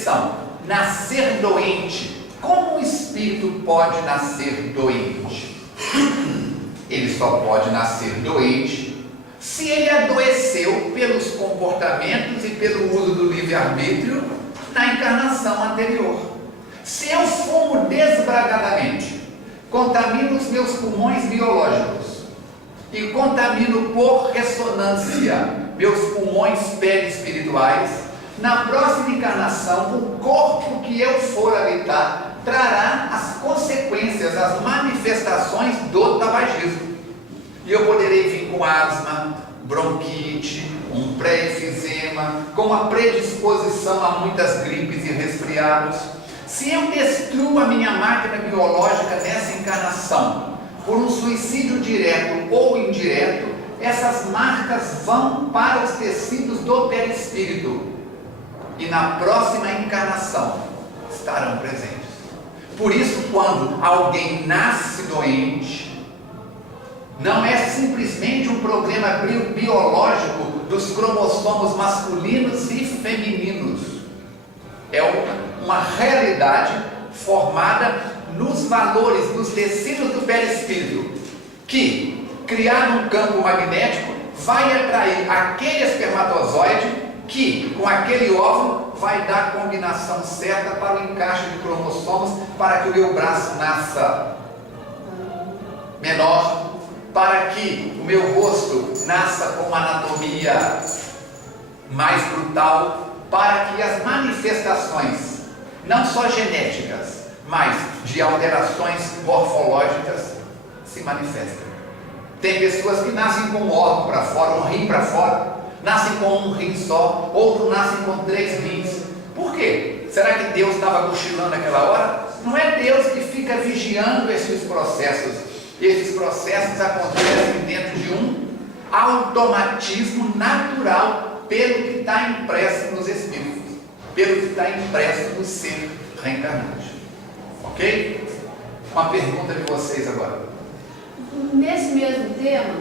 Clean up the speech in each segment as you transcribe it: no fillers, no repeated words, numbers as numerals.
expressão nascer doente, como o espírito pode nascer doente? Ele só pode nascer doente se ele adoeceu pelos comportamentos e pelo uso do livre-arbítrio na encarnação anterior. Se eu fumo desbragadamente, contamino os meus pulmões biológicos e contamino por ressonância meus pulmões perispirituais, na próxima encarnação, o corpo que eu for habitar trará as consequências, as manifestações do tabagismo. E eu poderei vir com asma, bronquite, um pré-efizema, com uma predisposição a muitas gripes e resfriados. Se eu destruo a minha máquina biológica nessa encarnação, por um suicídio direto ou indireto, essas marcas vão para os tecidos do perispírito e na próxima encarnação estarão presentes. Por isso, quando alguém nasce doente, não é simplesmente um problema biológico dos cromossomos masculinos e femininos. É uma realidade formada nos valores, nos tecidos do perispírito, que, criado um campo magnético, vai atrair aquele espermatozoide que, com aquele óvulo, vai dar a combinação certa para o encaixe de cromossomos, para que o meu braço nasça menor, para que o meu rosto nasça com uma anatomia mais brutal, para que as manifestações, não só genéticas, mas de alterações morfológicas, se manifestem. Tem pessoas que nascem com um órgão para fora, um rim para fora, nascem com um rim só, outros nascem com 3 rins. Por quê? Será que Deus estava cochilando naquela hora? Não é Deus que fica vigiando esses processos. Esses processos acontecem dentro de um automatismo natural, pelo que está impresso nos espíritos, pelo que está impresso no ser reencarnante. Ok? Uma pergunta de vocês agora. Nesse mesmo tema,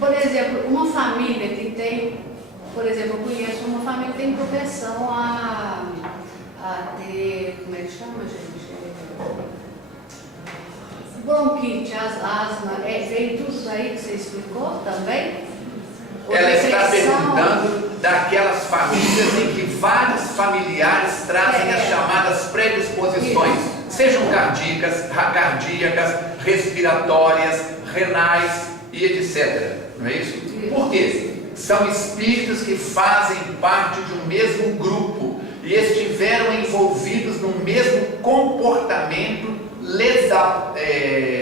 por exemplo, uma família que tem, por exemplo, eu conheço uma família que tem propensão a ter, como é que chama, gente? Bronquite, asma, vem tudo isso aí que você explicou também? Ela está perguntando daquelas famílias em que vários familiares trazem as chamadas predisposições, sejam cardíacas, respiratórias, renais e etc. Não é isso? Por quê? São espíritos que fazem parte de um mesmo grupo e estiveram envolvidos no mesmo comportamento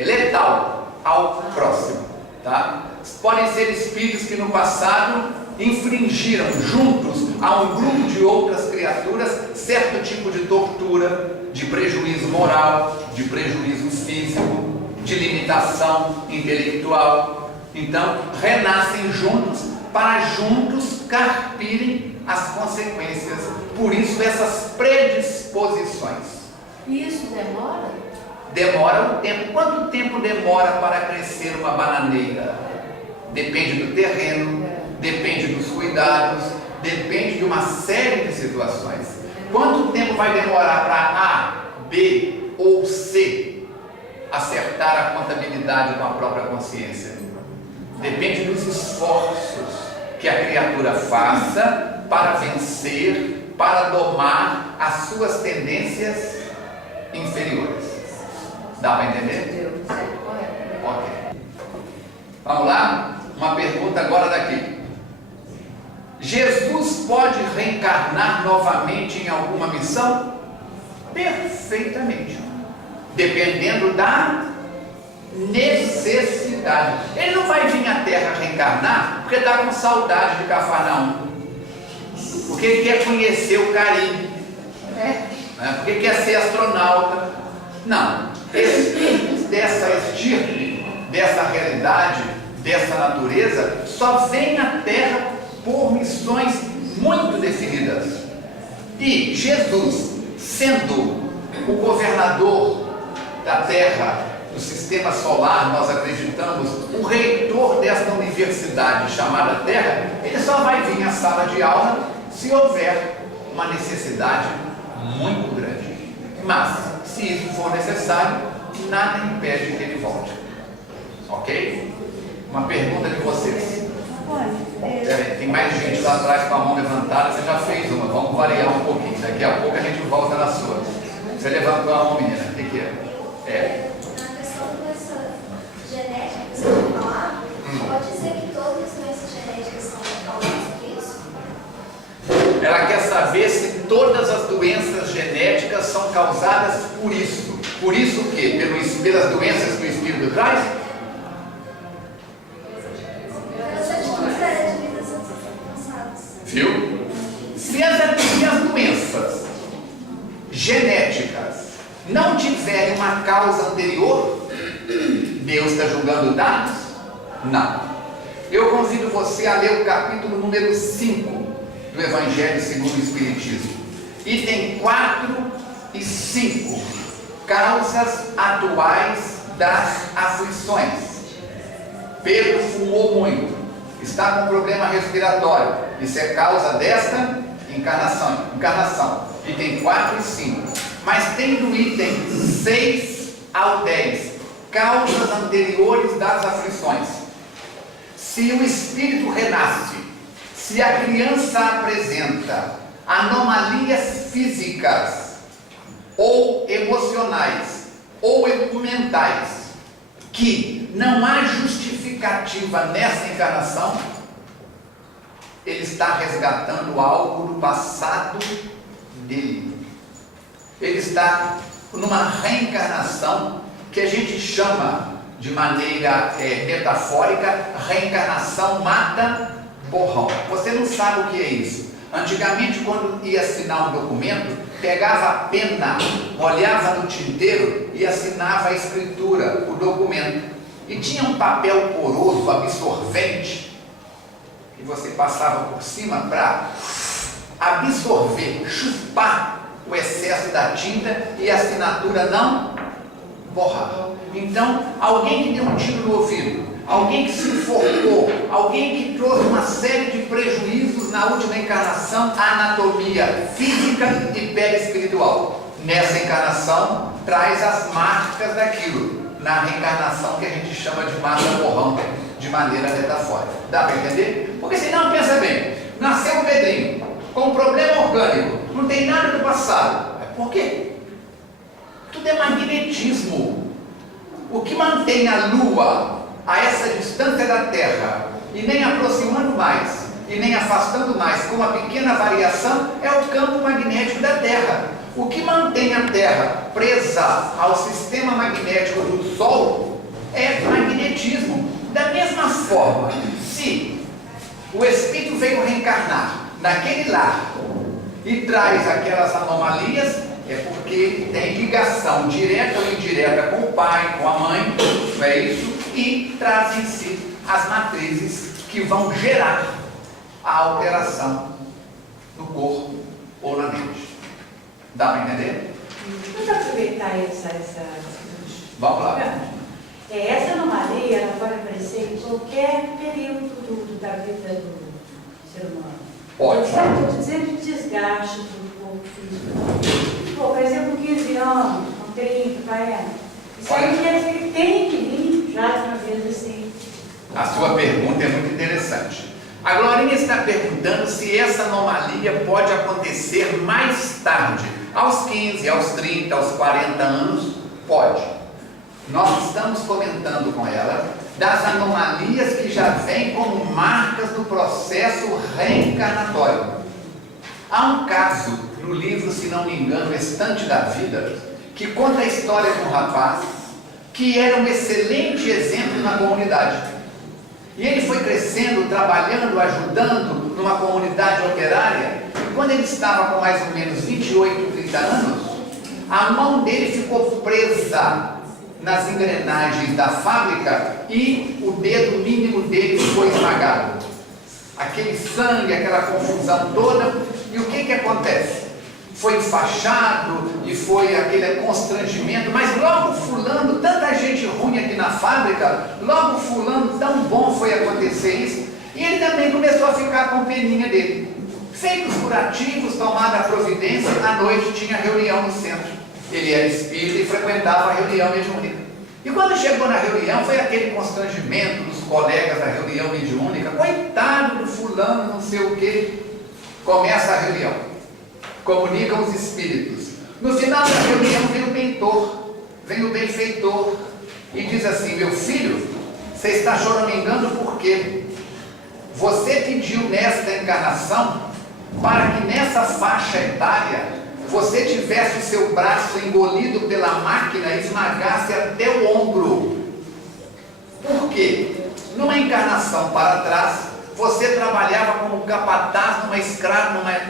letal ao próximo, tá? Podem ser espíritos que no passado infringiram juntos a um grupo de outras criaturas certo tipo de tortura, de prejuízo moral, de prejuízo físico, de limitação intelectual. Então renascem juntos para juntos carpirem as consequências. Por isso essas predisposições. E isso demora? Demora um tempo. Quanto tempo demora para crescer uma bananeira? Depende do terreno, depende dos cuidados, depende de uma série de situações. Quanto tempo vai demorar para A, B ou C acertar a contabilidade com a própria consciência? Depende dos esforços que a criatura faça para vencer, para domar as suas tendências inferiores. Dá para entender? Ok. Vamos lá? Uma pergunta agora daqui. Jesus pode reencarnar novamente em alguma missão? Perfeitamente. Dependendo da necessidade. Ele não vai vir à Terra reencarnar porque está com saudade de Cafarnaum, porque ele quer conhecer o Caribe, porque quer ser astronauta. Não. Espíritos dessa estirpe, dessa realidade, dessa natureza, só vêm à Terra por missões muito definidas. E Jesus, sendo o governador da Terra, do sistema solar, nós acreditamos, o reitor desta universidade chamada Terra, ele só vai vir à sala de aula se houver uma necessidade muito grande. Mas, se isso for necessário, nada impede que ele volte. Ok? Uma pergunta de vocês. Tem mais gente lá atrás com a mão levantada. Você já fez uma, vamos variar um pouquinho. Daqui a pouco a gente volta na sua. Você levantou a mão, menina. O que é? Na questão dessa genética que você vai falar, pode dizer que todas as doenças genéticas são causadas por isso? Ela quer saber se todas as doenças genéticas são causadas por isso. Por isso o quê? Pelas doenças que o Espírito traz? Pelas atitudes de vida passadas. Viu? Se as doenças genéticas não tiverem uma causa anterior, Deus está julgando dados? Não. Eu convido você a ler o capítulo número 5 do Evangelho segundo o Espiritismo. E tem 4 e 5 causas atuais das aflições. Pedro fumou muito, está com problema respiratório. Isso é causa desta encarnação. E tem 4 e 5. Mas tem do item 6 ao 10 causas anteriores das aflições. Se o espírito renasce, se a criança apresenta anomalias físicas, ou emocionais, ou mentais, que não há justificativa nessa encarnação, ele está resgatando algo do passado dele. Ele está numa reencarnação que a gente chama de maneira metafórica, reencarnação mata borrão. Você não sabe o que é isso. Antigamente, quando ia assinar um documento, pegava a pena, olhava no tinteiro e assinava a escritura, o documento. E tinha um papel poroso, absorvente, que você passava por cima para absorver, chupar o excesso da tinta e a assinatura não borrar. Então, alguém que deu um tiro no ouvido, alguém que se enforcou, alguém que trouxe uma série de prejuízos na última encarnação, anatomia física e perispiritual. Nessa encarnação, traz as marcas daquilo. Na reencarnação, que a gente chama de mata-borrão, de maneira metafórica. Dá para entender? Porque senão, pensa bem, nasceu o Pedrinho, com um problema orgânico, não tem nada do passado. Por quê? Tudo é magnetismo. O que mantém a Lua a essa distância da Terra, e nem aproximando mais, e nem afastando mais, com uma pequena variação, é o campo magnético da Terra. O que mantém a Terra presa ao sistema magnético do Sol é magnetismo. Da mesma forma, se o Espírito veio reencarnar naquele lar e traz aquelas anomalias, é porque ele tem ligação direta ou indireta com o pai, com a mãe, não é isso? E traz em si as matrizes que vão gerar a alteração no corpo ou na mente. Dá para entender? Vamos aproveitar essa Vamos lá. Essa anomalia ela pode aparecer em qualquer período da vida do ser humano. Pode. Estou dizendo de desgaste do corpo físico. Por exemplo, 15 anos, com 30, 40. Isso aí quer dizer que tem que vir já de uma vez assim. A sua pergunta é muito interessante. A Glorinha está perguntando se essa anomalia pode acontecer mais tarde, aos 15, aos 30, aos 40 anos. Pode. Nós estamos comentando com ela das anomalias que já vêm como marcas do processo reencarnatório. Há um caso no livro, se não me engano, Estante da Vida, que conta a história de um rapaz que era um excelente exemplo na comunidade. E ele foi crescendo, trabalhando, ajudando numa comunidade operária, e quando ele estava com mais ou menos 28, 30 anos, a mão dele ficou presa nas engrenagens da fábrica e o dedo mínimo dele foi esmagado. Aquele sangue, aquela confusão toda, e o que acontece? Foi enfaixado e foi aquele constrangimento, mas logo fulano, tanta gente ruim aqui na fábrica, logo fulano, tão bom foi acontecer isso, e ele também começou a ficar com peninha dele. Feitos curativos, tomada a providência, à noite tinha reunião no centro. Ele era espírita e frequentava a reunião mediúnica. E quando chegou na reunião, foi aquele constrangimento dos colegas da reunião mediúnica. Coitado do fulano, não sei o quê. Começa a reunião. Comunicam os espíritos. No final da reunião vem o bentor, vem o benfeitor e diz assim: meu filho, você está choramingando por quê? Você pediu nesta encarnação para que nessa faixa etária você tivesse o seu braço engolido pela máquina e esmagasse até o ombro. Por quê? Numa encarnação para trás, você trabalhava como capataz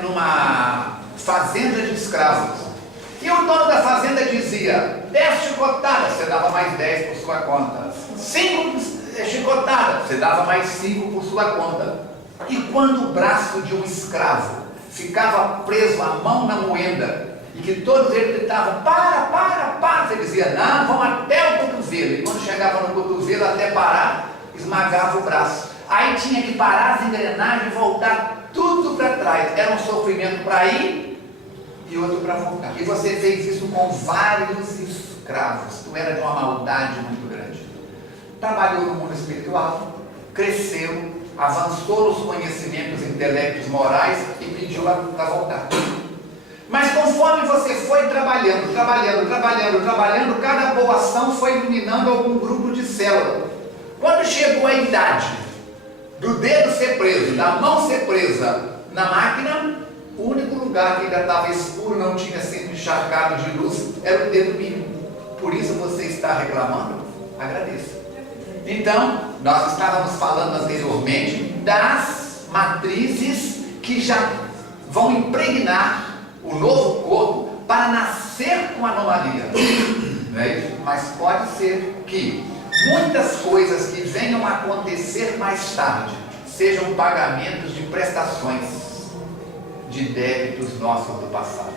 numa fazenda de escravos. E o dono da fazenda dizia: 10 chicotadas, você dava mais 10 por sua conta. 5 chicotadas, você dava mais 5 por sua conta. E quando o braço de um escravo ficava preso, a mão na moenda, e que todos eles gritavam: para, você dizia: não, vamos até o cotovelo. E quando chegava no cotovelo, até parar, esmagava o braço. Aí tinha que parar as engrenagens e voltar tudo para trás. Era um sofrimento para ir e outro para voltar. E você fez isso com vários escravos. Tu era de uma maldade muito grande. Trabalhou no mundo espiritual, cresceu, avançou nos conhecimentos intelectos morais e pediu para voltar. Mas conforme você foi trabalhando, cada boa ação foi iluminando algum grupo de célula. Quando chegou a idade do dedo ser preso, da mão ser presa na máquina, o único lugar que ainda estava escuro, não tinha sido encharcado de luz, era o dedo mínimo. Por isso você está reclamando? Agradeça. Então, nós estávamos falando anteriormente das matrizes que já vão impregnar o novo corpo para nascer com anomalia. Não é isso? Mas pode ser que muitas coisas que venham a acontecer mais tarde sejam pagamentos de prestações, de débitos nossos do passado.